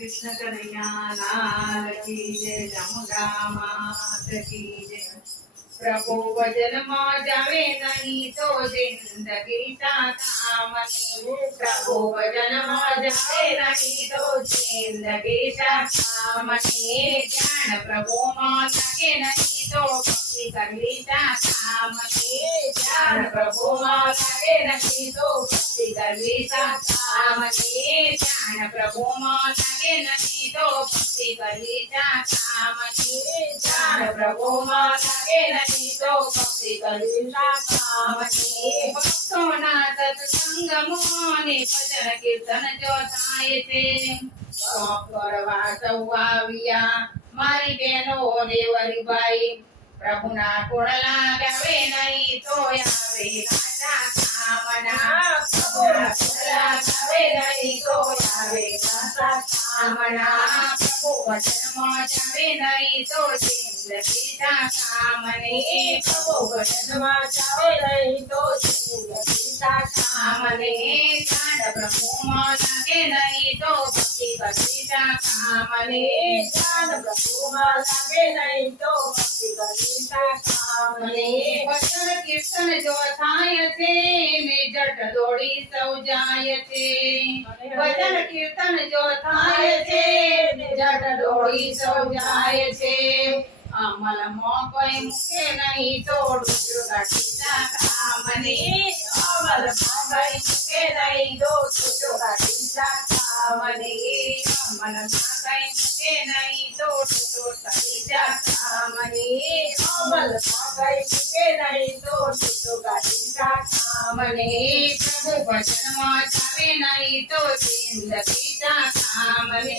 कृष्ण कन्हैया लाल की जय जमुना मात की जय प्रभु वज़न मा जावे नहीं तो ज़िंदगी सामने प्रभु वज़न मा जावे नहीं तो ज़िंदगी सामने ज्ञान प्रभु मा लगे नहीं तो पक्षी संगीता सामने जान माता रे नशी तो पक्षी संगीता सामने जान प्रभु माता रे नशी तो पक्षी संगीता सामने जान प्रभु माता रे नशी तो पक्षी संगीता सामने भक्तों ना तत्संग भजन कीर्तन जो जाए थे મારી બેનો ને વરીભાઈ, પ્રભુના કુળલા ગાવે નહીં તો આવે રાજા કામના પ્રભુના ગાવે નહીં તો આવે રાજા કામના वचनवाचमे रहितो सिंह सीता सामने प्रभु वचनवाचमे रहितो सिंह प्रभु माता के रहितो भक्ति सीता सामने कांड प्रभु माता के रहितो भक्ति सीता सामने वचन कीर्तन जो थायते निजट जोड़ी सौ जायते वचन कीर्तन जो थायते જાય છે ભજન કીર્તન જો થાય છે ને જટ દોડી સૌ જાય છે અમલમાં કોઈ મૂકે નહીં તો ડુંગર કાઢી કામને અમલમાં કોઈ મૂકે નહીં તો ડુંગર કાઢી કામને અમલમાં કઈ મૂકે નહીં તો ડુંગર કાઢી કામને અમલમાં કઈ મૂકે નહીં તો ડુંગર કાઢી કામને પ્રભુ ભજનમાં જાવે નહીં તો જિંદગી કામને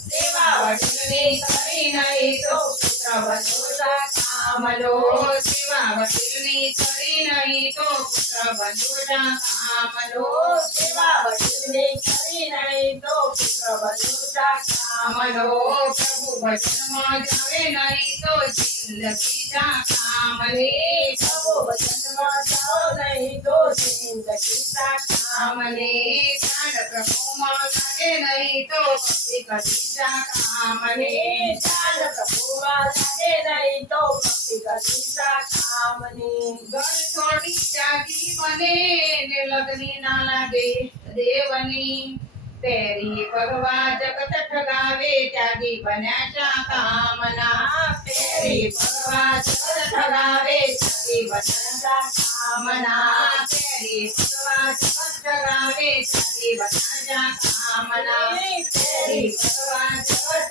Devavar, direita, mina e trouxe, trava, कामलो शिवावसुनि चरिणयि तो पुत्रवधूरा कामलो शिवावसुनि चरिणयि तो पुत्रवधूरा कामलो प्रभु वचनमा चरिणयि तो जिन्दसीता कामले प्रभु वचनमा चरिणयि तो जिन्दसीता कामले प्राण प्रभु मा चरिणयि तो पति कसिता कामले चाल प्रभु वास्ते नहीं तो भक्ति भगवा जगत ठगावे त्यागी बन्याच्या कामना तेरी भगवा जगत ठगावे त्यागी बन्याच्या कामना तेरी भगवा जगत ठगावे त्यागी बन्याच्या कामना तेरी भगवा जगत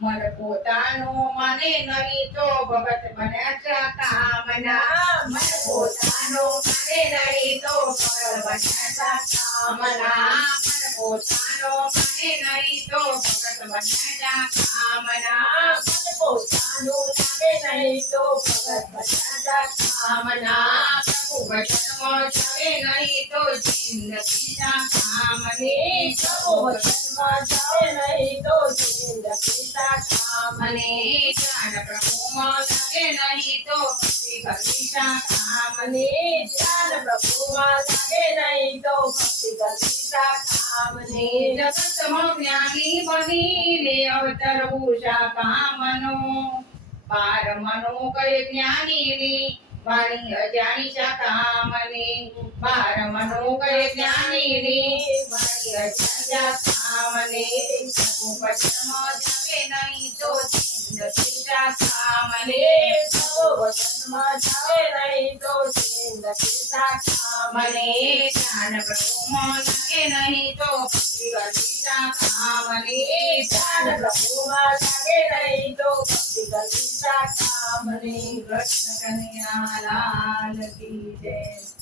મન પોતાનું મને નહીં તો ભગત બન્યા કામના મન. પોતાનો મને નહીં તો ભગત બન્યા કામના મન. પોતાનું મને નહીં ఎంతో పగతమనగా కామన పలుకుతాను చవెనైతో పగతమనగా కామన ప్రభు వచనమో చవెనైతో చిన్న పిల్ల కామనే ప్రభు వచనమో చవెనైతో शाखावने जगत्समज्ञानी बनीने अवतरभूषा कामनो। पारमनो कय ज्ञानी वाणी अजानी च कामने। बारमणोक ज्ञानी रे। सामने पश्चिमो जावे नहीं तो चिंद सीता सामने पश्चिमो जावे नहीं तो चिंद सीता सामने। ज्ञान प्रभुमो जावे नहीं तो सीता सामने। ज्ञान प्रभुमो जावे नहीं तो सीता सामने। कृष्ण कन्या लाल की जय।